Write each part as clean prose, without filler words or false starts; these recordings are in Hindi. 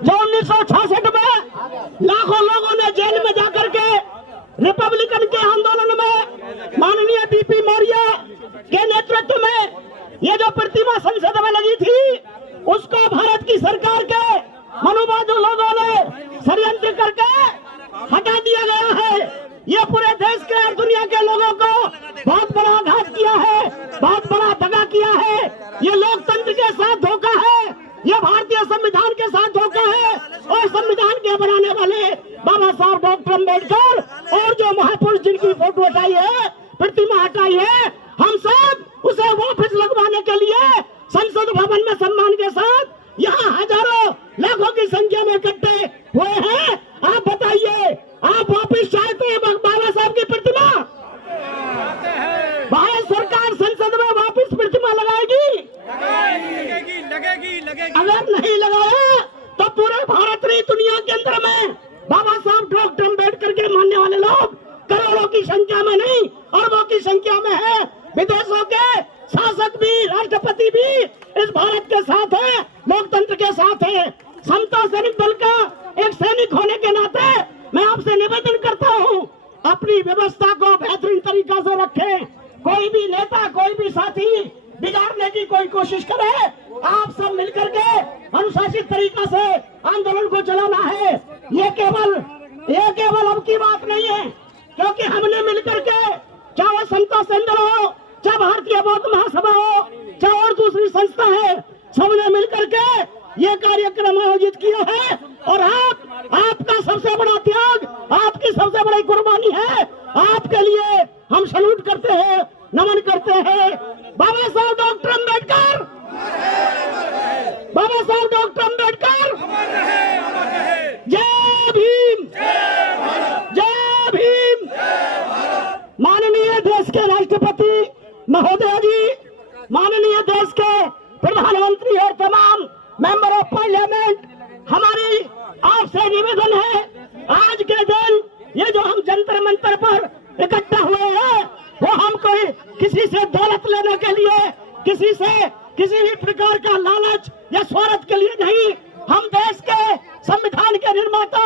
जो 1966 में लाखों लोगों ने जेल में जाकर के रिपब्लिकन के आंदोलन में माननीय बीपी मौर्य के नेतृत्व में ये जो प्रतिमा संसद में लगी थी, उसको भारत की सरकार के मनुवादी लोगों ने षड्यंत्र करके हटा दिया गया है। ये पूरे देश के और दुनिया के लोगों को बहुत बड़ा आघात किया है, बहुत बड़ा दगा किया है। ये लोकतंत्र के साथ धोखा है, ये भारतीय संविधान के साथ धोखा है। और संविधान के बनाने वाले बाबा साहब डॉक्टर अम्बेडकर और जो महापुरुष जिनकी फोटो हटाई है, प्रतिमा हटाई है, हम सब उसे वापस लगवाने के लिए संसद भवन में सम्मान के साथ यहाँ हजारों लाखों की संख्या में इकट्ठे हुए हैं। आप बताइए, आप वापस चाहते हैं बाबा साहब की प्रतिमा? भारत सरकार संसद में वापस प्रतिमा लगाएगी? लगेगी। अगर नहीं लगाया तो पूरे भारत नहीं, दुनिया के अंदर में बाबा साहब डॉक्टर अम्बेडकर के मानने वाले लोग करोड़ों की संख्या में नहीं, अरबों की संख्या में है। विदेशों के शासक भी, राष्ट्रपति भी इस भारत के साथ है, लोकतंत्र के साथ है। समता सैनिक दल का एक सैनिक होने के नाते मैं आपसे निवेदन करता हूँ, अपनी व्यवस्था को बेहतरीन तरीका से रखें। कोई भी नेता, कोई भी साथी बिगाड़ने की कोई कोशिश करे, आप सब मिलकर के अनुशासित तरीका से आंदोलन को चलाना है। ये केवल अब की बात नहीं है, क्योंकि हमने मिलकर के, चाहे वो समता सेंटर हो, चाहे भारतीय बौद्ध महासभा हो, चाहे और दूसरी संस्था है, सबने मिलकर के ये कार्यक्रम आयोजित किया है। और आपका सबसे बड़ा त्याग, आपकी सबसे बड़ी कुर्बानी है। आपके लिए हम सैल्यूट करते हैं, नमन करते हैं। बाबा साहब डॉक्टर अम्बेडकर, बाबा साहब डॉक्टर अम्बेडकर, जय भीम, जय भीम। माननीय देश के राष्ट्रपति महोदय जी, माननीय देश के प्रधानमंत्री और तमाम मेंबर ऑफ पार्लियामेंट, हमारी आपसे निवेदन है, आज के दिन ये जो हम जंतर मंतर पर इकट्ठा हुए हैं, वो हम कोई किसी से दौलत लेने के लिए, किसी से किसी भी प्रकार का लालच या स्वार्थ के लिए नहीं। हम देश के संविधान के निर्माता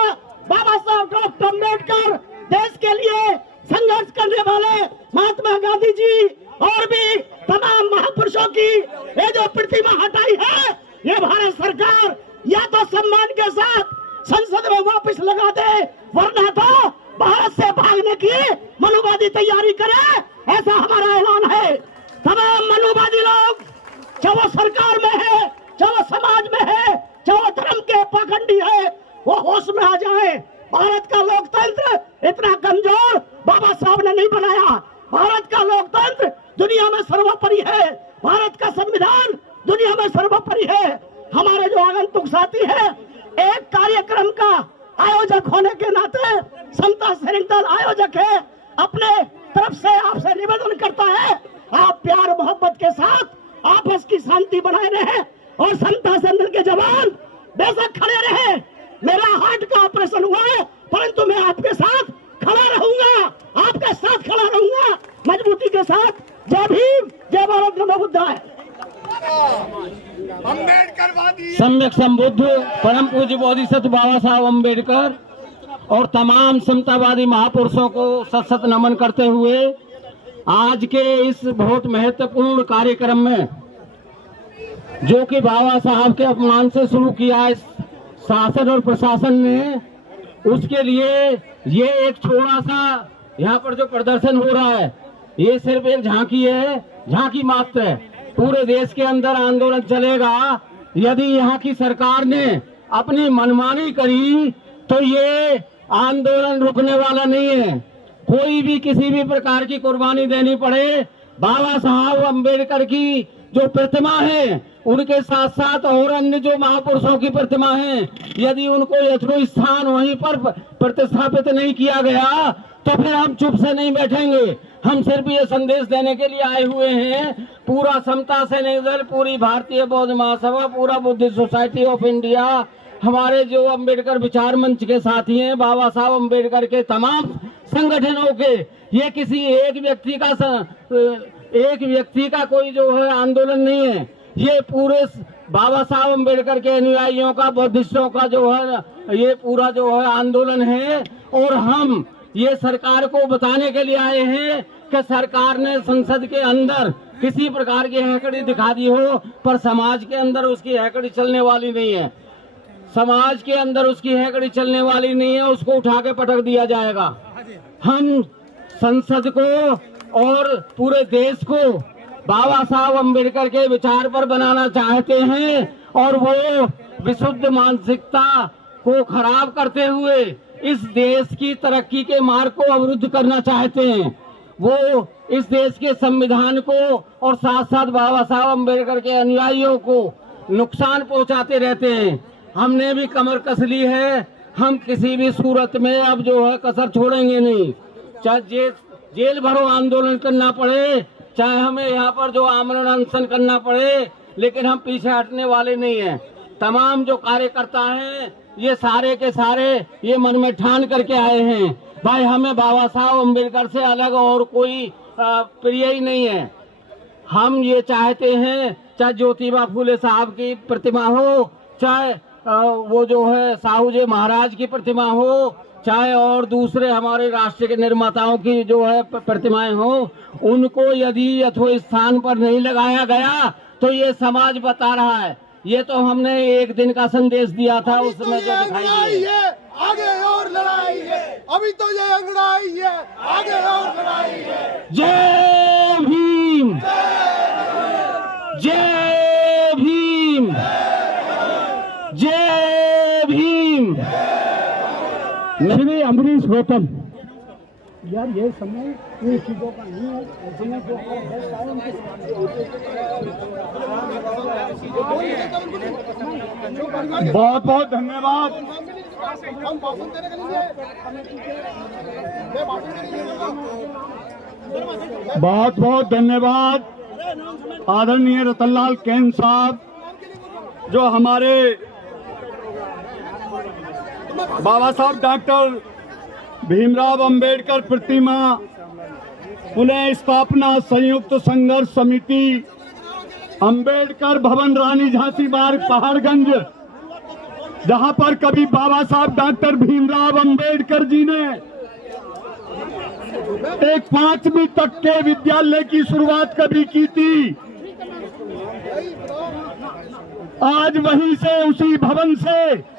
बाबा साहब डॉक्टर अम्बेडकर, देश के लिए संघर्ष करने वाले महात्मा गांधी जी और भी तमाम महापुरुषों की ये जो प्रतिमा हटाई है, ये भारत सरकार या तो सम्मान के साथ संसद में वापस लगा दे, वरना तो भारत से भागने की मनुवादी तैयारी करे, ऐसा हमारा ऐलान है। तमाम मनुवादी लोग, चाहे वो सरकार में है, चाहे वो समाज में है, चाहे वो धर्म के पाखंडी है, वो होश में आ जाए। भारत का लोकतंत्र इतना कमजोर बाबा साहब ने नहीं बनाया। भारत का लोकतंत्र दुनिया में सर्वोपरि है, भारत का संविधान दुनिया में सर्वोपरि है। हमारे जो आगंतुक साथी है, एक कार्यक्रम का आयोजक होने के नाते समता सैनिक दल आयोजक है, अपने तरफ से आपसे निवेदन करता है, आप प्यार मोहब्बत के साथ आपस की शांति बनाए रहे और समता सैनिक के जवान बेशक खड़े रहे। मेरा हार्ट का ऑपरेशन हुआ है, परंतु मैं आपके साथ खड़ा रहूंगा, आपके साथ खड़ा रहूंगा मजबूती के साथ। जय भीम, जय भारत, नमो बुद्धाय। सम्यक संबुद्ध परम पूज्य बोधिसत्व बाबा साहब अम्बेडकर और तमाम समतावादी महापुरुषों को सत सत नमन करते हुए आज के इस बहुत महत्वपूर्ण कार्यक्रम में, जो कि बाबा साहब के अपमान से शुरू किया इस शासन और प्रशासन ने, उसके लिए ये एक छोटा सा यहाँ पर जो प्रदर्शन हो रहा है, ये सिर्फ एक झांकी है, झांकी मात्र है। पूरे देश के अंदर आंदोलन चलेगा। यदि यहाँ की सरकार ने अपनी मनमानी करी तो ये आंदोलन रुकने वाला नहीं है। कोई भी किसी भी प्रकार की कुर्बानी देनी पड़े, बाबा साहब अम्बेडकर की जो प्रतिमा है, उनके साथ साथ और अन्य जो महापुरुषों की प्रतिमा है, यदि उनको यथोचित स्थान वहीं पर प्रतिस्थापित नहीं किया गया तो फिर हम चुप से नहीं बैठेंगे। हम सिर्फ ये संदेश देने के लिए आए हुए हैं, पूरा समता सैनिक दल, पूरी भारतीय बौद्ध महासभा, पूरा बुद्धिस्ट सोसाइटी ऑफ इंडिया, हमारे जो अम्बेडकर विचार मंच के साथी हैं, बाबा साहब अम्बेडकर के तमाम संगठनों के, ये किसी एक व्यक्ति का कोई जो है आंदोलन नहीं है। ये पूरे बाबा साहब अम्बेडकर के अनुयायियों का, बुद्धिस्टों का जो है ये पूरा जो है आंदोलन है। और हम ये सरकार को बताने के लिए आए हैं कि सरकार ने संसद के अंदर किसी प्रकार की हैकड़ी दिखा दी हो, पर समाज के अंदर उसकी हैकड़ी चलने वाली नहीं है। समाज के अंदर उसकी हैकड़ी चलने वाली नहीं है, उसको उठा के पटक दिया जाएगा। हम संसद को और पूरे देश को बाबा साहब अम्बेडकर के विचार पर बनाना चाहते हैं और वो विशुद्ध मानसिकता को खराब करते हुए इस देश की तरक्की के मार्ग को अवरुद्ध करना चाहते हैं। वो इस देश के संविधान को और साथ साथ बाबा साहब अम्बेडकर के अनुयायियों को नुकसान पहुंचाते रहते हैं। हमने भी कमर कस ली है, हम किसी भी सूरत में अब जो है कसर छोड़ेंगे नहीं, चाहे जेल भरो आंदोलन करना पड़े, चाहे हमें यहाँ पर जो आमरण अनशन करना पड़े, लेकिन हम पीछे हटने वाले नहीं हैं। तमाम जो कार्यकर्ता हैं ये सारे के सारे ये मन में ठान करके आए हैं, भाई हमें बाबा साहब अम्बेडकर से अलग और कोई प्रिय ही नहीं है। हम ये चाहते हैं चाहे ज्योतिबा फूले साहब की प्रतिमा हो, चाहे वो जो है साहू जी महाराज की प्रतिमा हो, चाहे और दूसरे हमारे राष्ट्र के निर्माताओं की जो है प्रतिमाएं हो, उनको यदि यथो स्थान पर नहीं लगाया गया तो ये समाज बता रहा है। ये तो हमने एक दिन का संदेश दिया था, उसमें जो दिखाई है आगे और लड़ाई है, अभी तो ये अंगड़ाई है, आगे और लड़ाई है। जय भीम, जय भीम, जय भीम। श्री अमरीश गौतम यार, ये समय इन चीजों का नहीं है। बहुत बहुत धन्यवाद। बहुत बहुत धन्यवाद आदरणीय रतनलाल कैन साहब, जो हमारे बाबा साहब डॉक्टर भीमराव अंबेडकर प्रतिमा पुनः स्थापना संयुक्त संघर्ष समिति अंबेडकर भवन रानी झांसी मार्ग पहाड़गंज, जहां पर कभी बाबा साहब डॉक्टर भीमराव अंबेडकर जी ने एक 5वीं तक के विद्यालय की शुरुआत कभी की थी, आज वहीं से उसी भवन से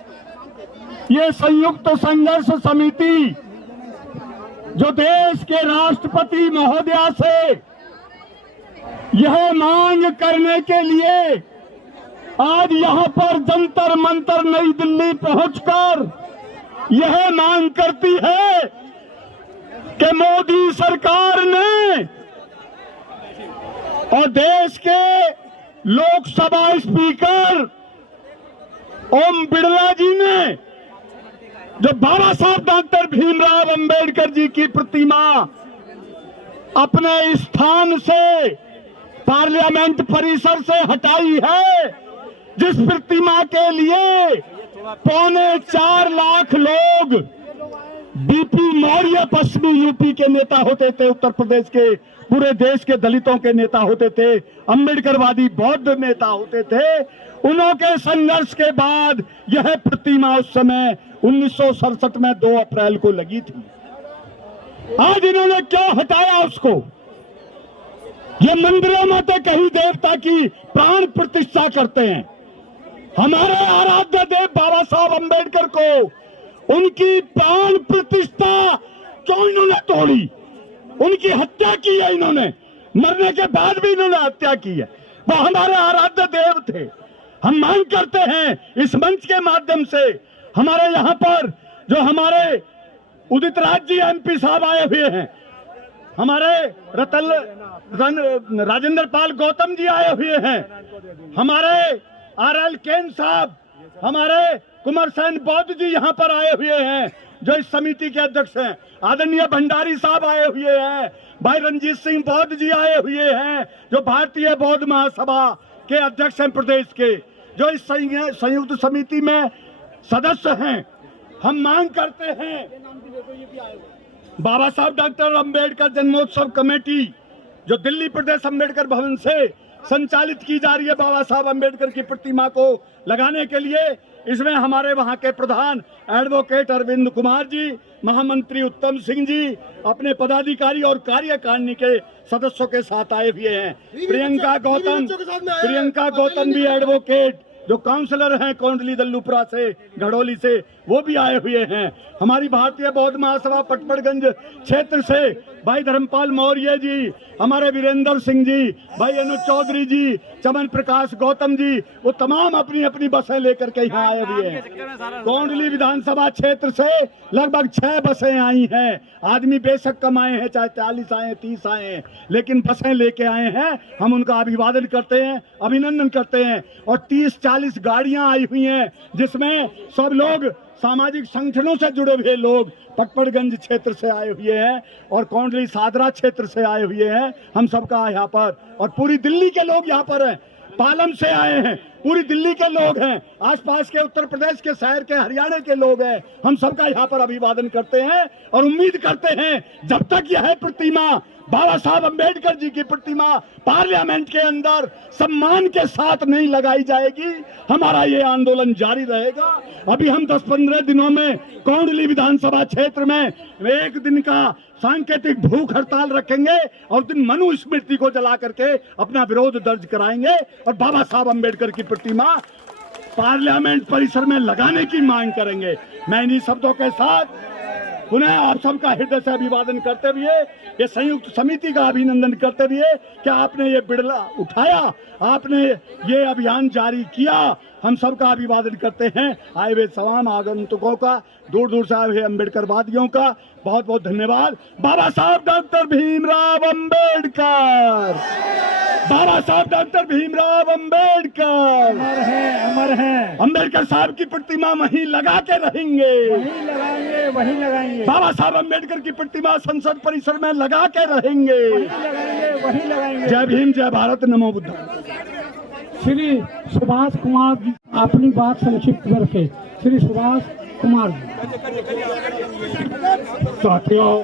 ये संयुक्त संघर्ष समिति जो देश के राष्ट्रपति महोदया से यह मांग करने के लिए आज यहां पर जंतर मंतर नई दिल्ली पहुंचकर यह मांग करती है कि मोदी सरकार ने और देश के लोकसभा स्पीकर ओम बिरला जी ने जो बाबा साहब डॉक्टर भीमराव अंबेडकर जी की प्रतिमा अपने स्थान से पार्लियामेंट परिसर से हटाई है, जिस प्रतिमा के लिए 4.25 लाख लोग बीपी मौर्य पश्चिमी यूपी के नेता होते थे, उत्तर प्रदेश के पूरे देश के दलितों के नेता होते थे, अंबेडकरवादी बौद्ध नेता होते थे, उन्हों के संघर्ष के बाद यह प्रतिमा उस समय 1967 में 2 अप्रैल को लगी थी। आज इन्होंने क्या हटाया उसको? ये मंदिरों में तो कहीं देवता की प्राण प्रतिष्ठा करते हैं। हमारे आराध्य देव बाबा साहब अंबेडकर को उनकी प्राण प्रतिष्ठा क्यों इन्होंने तोड़ी? उनकी हत्या की है इन्होंने, मरने के बाद भी इन्होंने हत्या की है। वो हमारे आराध्य देव थे। हम मांग करते हैं इस मंच के माध्यम से, हमारे यहाँ पर जो हमारे उदित राज जी एमपी साहब आए हुए हैं, हमारे राजेंद्र पाल गौतम जी आए हुए हैं, हमारे आरएल कैन साहब, हमारे कुमार सेन बौद्ध जी यहाँ पर आए हुए हैं जो इस समिति के अध्यक्ष हैं, आदरणीय भंडारी साहब आए हुए हैं, भाई रंजीत सिंह बौद्ध जी आए हुए हैं जो भारतीय बौद्ध महासभा के अध्यक्ष हैं प्रदेश के, जो इस संयुक्त समिति में सदस्य हैं। हम मांग करते हैं बाबा साहब डॉक्टर अंबेडकर जन्मोत्सव कमेटी जो दिल्ली प्रदेश अंबेडकर भवन से संचालित की जा रही है बाबा साहब अम्बेडकर की प्रतिमा को लगाने के लिए। इसमें हमारे वहां के प्रधान एडवोकेट अरविंद कुमार जी, महामंत्री उत्तम सिंह जी, अपने पदाधिकारी और कार्यकारिणी के सदस्यों के साथ आए हुए हैं। प्रियंका गौतम भी एडवोकेट जो काउंसलर हैं कोंडली दल्लूपुरा से, घड़ोली से, वो भी आए हुए हैं। हमारी भारतीय बौद्ध महासभा पटपड़गंज क्षेत्र से भाई धर्मपाल मौर्य जी, हमारे वीरेंद्र सिंह जी, भाई अनुज चौधरी जी, चमन प्रकाश गौतम जी, वो तमाम अपनी अपनी बसें लेकर के यहाँ आए हुए हैं। कोंडली विधानसभा क्षेत्र से लगभग 6 बसें आई हैं। आदमी बेशक कम आए हैं, चाहे 40 आए 30 आए हैं, लेकिन बसें लेके आए हैं। हम उनका अभिवादन करते हैं, अभिनंदन करते हैं। और 30-40 गाड़ियां आई हुई हैं, जिसमें सब लोग सामाजिक संगठनों से जुड़े हुए लोग पटपड़गंज क्षेत्र से आए हुए हैं और कोंडली सादरा क्षेत्र से आए हुए हैं। हम सबका यहाँ पर, और पूरी दिल्ली के लोग यहाँ पर हैं, पालम से आए हैं, पूरी दिल्ली के लोग हैं, आसपास के उत्तर प्रदेश के शहर के, हरियाणा के लोग हैं। हम सबका यहाँ पर अभिवादन करते हैं और उम्मीद करते हैं जब तक यह प्रतिमा, बाबा साहब अम्बेडकर जी की प्रतिमा पार्लियामेंट के अंदर सम्मान के साथ नहीं लगाई जाएगी, हमारा ये आंदोलन जारी रहेगा। अभी हम 10-15 दिनों में कोंडली विधानसभा क्षेत्र में 1 दिन का सांकेतिक भूख हड़ताल रखेंगे और दिन मनुस्मृति को जला करके अपना विरोध दर्ज कराएंगे और बाबा साहब अम्बेडकर की प्रतिमा पार्लियामेंट परिसर में लगाने की मांग करेंगे। मैं इन्हीं शब्दों के साथ पुनः आप सबका हृदय से अभिवादन करते हुए, ये संयुक्त समिति का अभिनंदन करते हुए कि आपने ये बिड़ला उठाया, आपने ये अभियान जारी किया, हम सबका अभिवादन करते हैं। आए हुए तमाम आगंतुकों का, दूर दूर से आए हुए अम्बेडकरवादियों का बहुत बहुत धन्यवाद। बाबा साहब डॉक्टर भीमराव अम्बेडकर, बाबा साहब डॉक्टर भीमराव अम्बेडकर अमर है, अमर है। अम्बेडकर साहब की प्रतिमा वहीं लगा के रहेंगे, वहीं लगाएंगे, वहीं लगाएंगे। बाबा साहब अम्बेडकर की प्रतिमा संसद परिसर में लगा के रहेंगे, वहीं लगाएंगे, वहीं लगाएंगे। जय भीम, जय भारत, नमो बुद्ध। श्री सुभाष कुमार जी अपनी बात संक्षिप्त में रखे। श्री सुभाष कुमार जी। साथियों,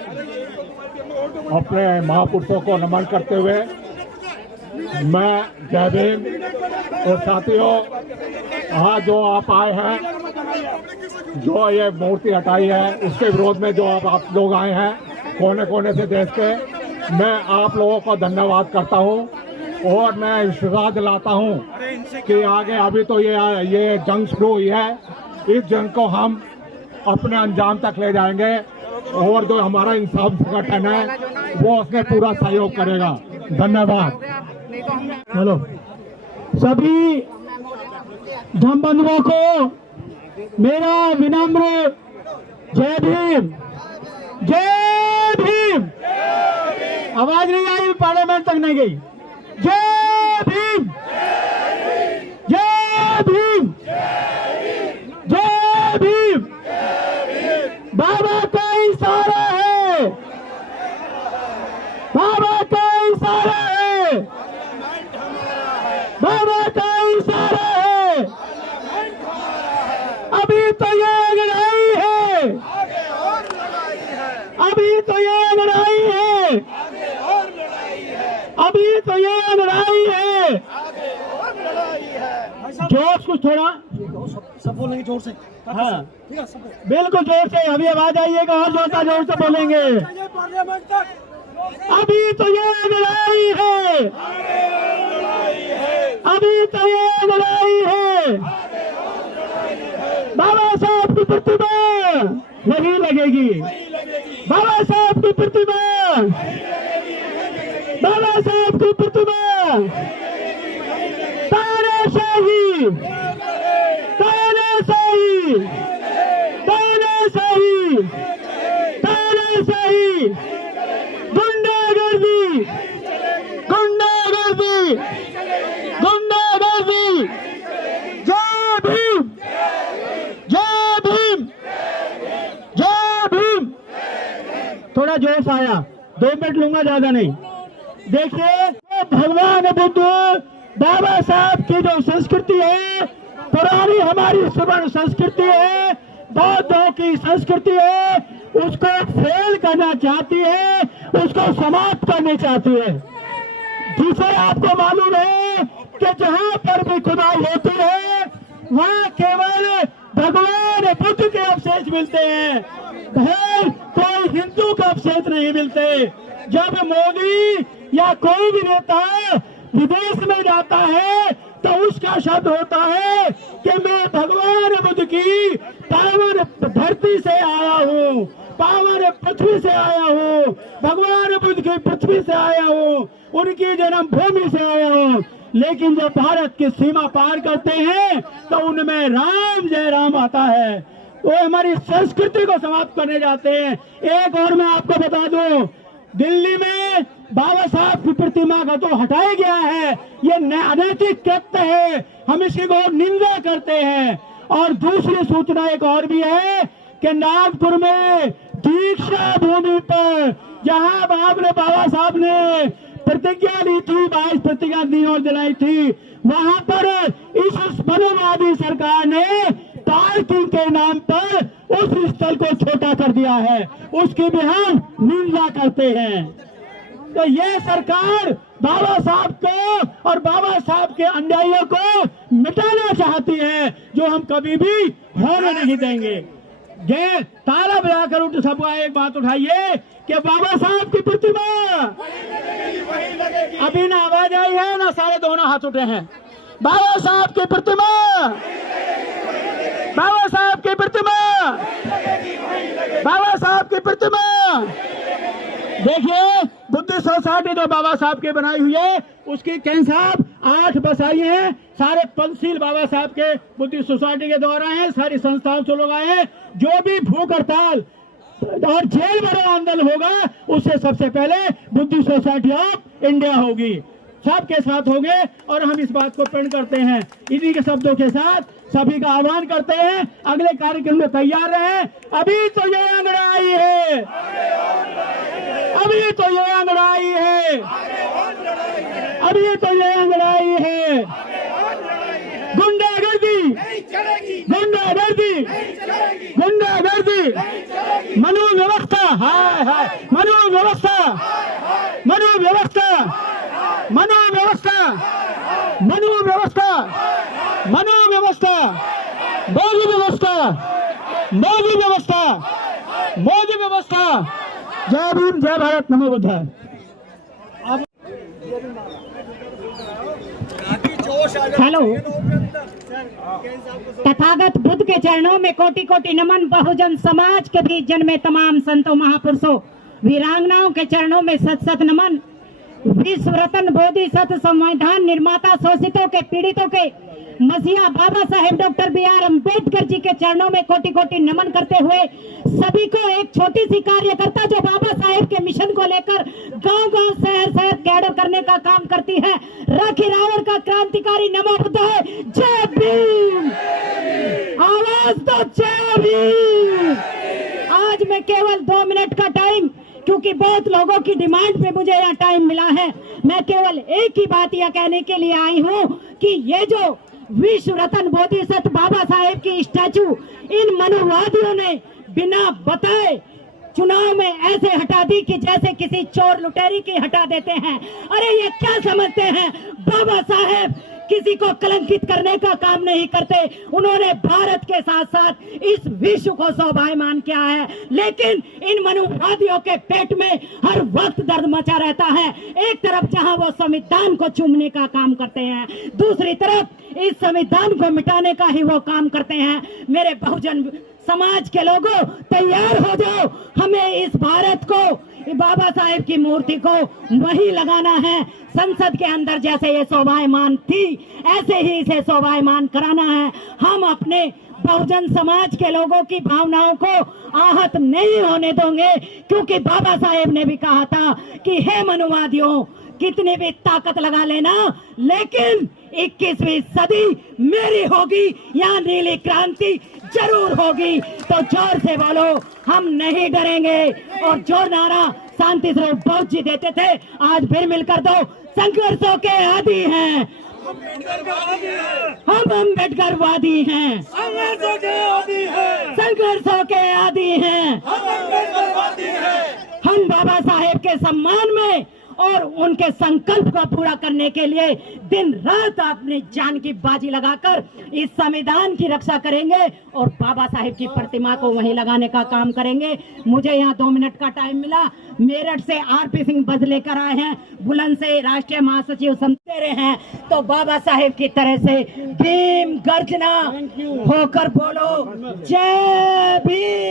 अपने महापुरुषों को नमन करते हुए मैं जय भीम। और साथियों, आज जो आप आए हैं, जो ये मूर्ति हटाई है, उसके विरोध में जो आप लोग आए हैं कोने कोने से देश के, मैं आप लोगों को धन्यवाद करता हूं और मैं विश्वास दिलाता हूं कि आगे अभी तो ये जंग शुरू हुई है, इस जंग को हम अपने अंजाम तक ले जाएंगे और जो हमारा इंसाफ संगठन है वो उसमें पूरा सहयोग करेगा। धन्यवाद। हेलो सभी धर्म बंधुओं को मेरा विनम्र जय भीम, जय भीम। आवाज नहीं आई, पार्लियामेंट तक नहीं गई। जय भीम, जय भीम, जय भीम। बाबा का इशारा है, बाबा का इशारा है, बाबा का इशारा है। अभी तो ये लड़ाई है, अभी तो ये लड़ाई है, अभी तो ये लड़ाई है। जोश कुछ थोड़ा सब बोलेंगे जोर से। हाँ बिल्कुल जोर से, अभी आवाज आइएगा और जोर से बोलेंगे। अभी तो ये लड़ाई है, अभी तो ये लड़ाई है। बाबा साहब की प्रतिमा नहीं लगेगी, बाबा साहब की प्रतिमा, बाबा साहब की प्रतिमा तानाशाही, तानाशाही, तानाशाही, तानाशाही, गुंडागर्दी, गुंडागर्दी, गुंडागर्दी। जय भीम, जय भीम, जय भीम। थोड़ा जोश आया, 2 मिनट लूंगा, ज्यादा नहीं। देखिए भगवान बुद्ध, बाबा साहब की जो संस्कृति है, पुरानी हमारी सुवर्ण संस्कृति है, बौद्धों की संस्कृति है, उसको फेल करना चाहती है, उसको समाप्त करना चाहती है। दूसरे आपको मालूम है कि जहां पर भी खुदाई होती है वहां केवल भगवान बुद्ध के अवशेष मिलते हैं, कोई हिंदू के अवशेष नहीं मिलते। जब मोदी या कोई भी नेता विदेश में जाता है तो उसका शब्द होता है कि मैं भगवान बुद्ध की पावन धरती से आया हूँ, पावन पृथ्वी से आया हूँ, भगवान बुद्ध की पृथ्वी से आया हूँ, उनकी जन्मभूमि से आया हूँ। लेकिन जब भारत की सीमा पार करते हैं तो उनमें राम जय राम आता है, वो हमारी संस्कृति को समाप्त करने जाते हैं। एक और मैं आपको बता दूं, दिल्ली में बाबा साहब की प्रतिमा का तो हटाया गया है, ये अनैतिक कृत्य है, हम इसी को निंदा करते हैं। और दूसरी सूचना एक और भी है कि नागपुर में दीक्षा भूमि पर जहां बाबा साहब ने प्रतिज्ञा ली थी, 22 प्रतिज्ञा दी और दिलाई थी, वहां पर इस मनोवादी सरकार ने पार्किंग के नाम पर उस स्थल को छोटा कर दिया है, उसकी भी हम निंदा करते हैं। तो ये सरकार बाबा साहब को और बाबा साहब के अनुयायियों को मिटाना चाहती है, जो हम कभी भी होने नहीं देंगे। ये ताला बजाकर उठ सबका एक बात उठाइए कि बाबा साहब की प्रतिमा, अभी ना आवाज आई है ना सारे दोनों हाथ उठे हैं। बाबा साहब की प्रतिमा, बाबा साहब की प्रतिमा, बाबा साहब की प्रतिमा। देखिए बुद्ध सोसाइटी जो बाबा साहब की बनाई हुई है, उसकी कैन साहब 8 बस आई हैं, सारे पंचशील बाबा साहब के बुद्ध सोसाइटी के द्वारा हैं, सारी संस्थाओं से लोग आए हैं। जो भी भूख हड़ताल और जेल भरो आंदोलन होगा उससे सबसे पहले बुद्ध सोसाइटी ऑफ इंडिया होगी, सबके साथ होंगे। और हम इस बात को प्रण करते हैं, इन्हीं के शब्दों के साथ सभी का आह्वान करते हैं, अगले कार्यक्रम में तैयार रहे। अभी तो ये अंगड़ाई है, अभी तो ये अंगड़ाई है, अभी तो ये अंगड़ाई है। गुंडागर्दी, गुंडागर्दी, गुंडागर्दी, मनोव्यवस्था, हाय हाय, मनोव्यवस्था, मनोव्यवस्था, मनोव्यवस्था, मनोव्यवस्था, मनोव्यवस्था, मोदी व्यवस्था, मोदी व्यवस्था, मोदी व्यवस्था। जय भीम, जय भारत, नमो बुद्धाय। हेलो, तथागत बुद्ध के चरणों में कोटि कोटि नमन। बहुजन समाज के बीच जन्मे तमाम संतों महापुरुषों वीरांगनाओं के चरणों में सत सत नमन। विश्व रत्न बोधिसत्व संविधान निर्माता शोषितों के पीड़ितों के मसीहा बाबा साहेब डॉक्टर BR अम्बेडकर जी के चरणों में कोटि कोटि नमन करते हुए सभी को एक छोटी सी कार्यकर्ता जो बाबा साहेब के मिशन को लेकर गांव-गांव शहर गैदर करने का काम करती है, राखी रावण का क्रांतिकारी नमो बुद्धाय। जय भीम, आवाज दो जय भीम। आज मैं केवल 2 मिनट का टाइम, क्योंकि बहुत लोगों की डिमांड पे मुझे यह टाइम मिला है, मैं केवल एक ही बात यह कहने के लिए आई हूँ कि ये जो विश्व रत्न बोधिसत्व बाबा साहेब की स्टैचू इन मनोवादियों ने बिना बताए चुनाव में ऐसे हटा दी कि जैसे किसी चोर लुटेरी की हटा देते हैं। अरे ये क्या समझते हैं, बाबा साहेब किसी को कलंकित करने का काम नहीं करते, उन्होंने भारत के साथ साथ इस विश्व को शोभायमान किया है। लेकिन इन मनोवादियों के पेट में हर वक्त दर्द मचा रहता है। एक तरफ जहां वो संविधान को चूमने का काम करते हैं, दूसरी तरफ इस संविधान को मिटाने का ही वो काम करते हैं। मेरे बहुजन समाज के लोगों, तैयार हो जाओ, हमें इस भारत को, बाबा साहेब की मूर्ति को वही लगाना है। संसद के अंदर जैसे ये शोभायमान थी, ऐसे ही इसे शोभायमान कराना है। हम अपने बहुजन समाज के लोगों की भावनाओं को आहत नहीं होने देंगे, क्योंकि बाबा साहेब ने भी कहा था कि हे मनोवादियों, कितनी भी ताकत लगा लेना, लेकिन 21वीं सदी मेरी होगी, यहाँ नीली क्रांति जरूर होगी। तो जोर से बोलो, हम नहीं डरेंगे। और जो नारा शांति स्वरूप बोध जी देते थे, आज फिर मिलकर दो, संघर्षों के आदी हैं हम, अम्बेडकरवादी हैं, संघर्षों के आदी हैं हम। बाबा साहेब के सम्मान में और उनके संकल्प को पूरा करने के लिए दिन रात अपनी जान की बाजी लगाकर इस संविधान की रक्षा करेंगे और बाबा साहेब की प्रतिमा को वहीं लगाने का काम करेंगे। मुझे यहाँ 2 मिनट का टाइम मिला। मेरठ से आरपी सिंह बज लेकर आए हैं, बुलंद से राष्ट्रीय महासचिव समझते रहे हैं, तो बाबा साहेब की तरह से भीम गर्जना होकर बोलो, जय भीम।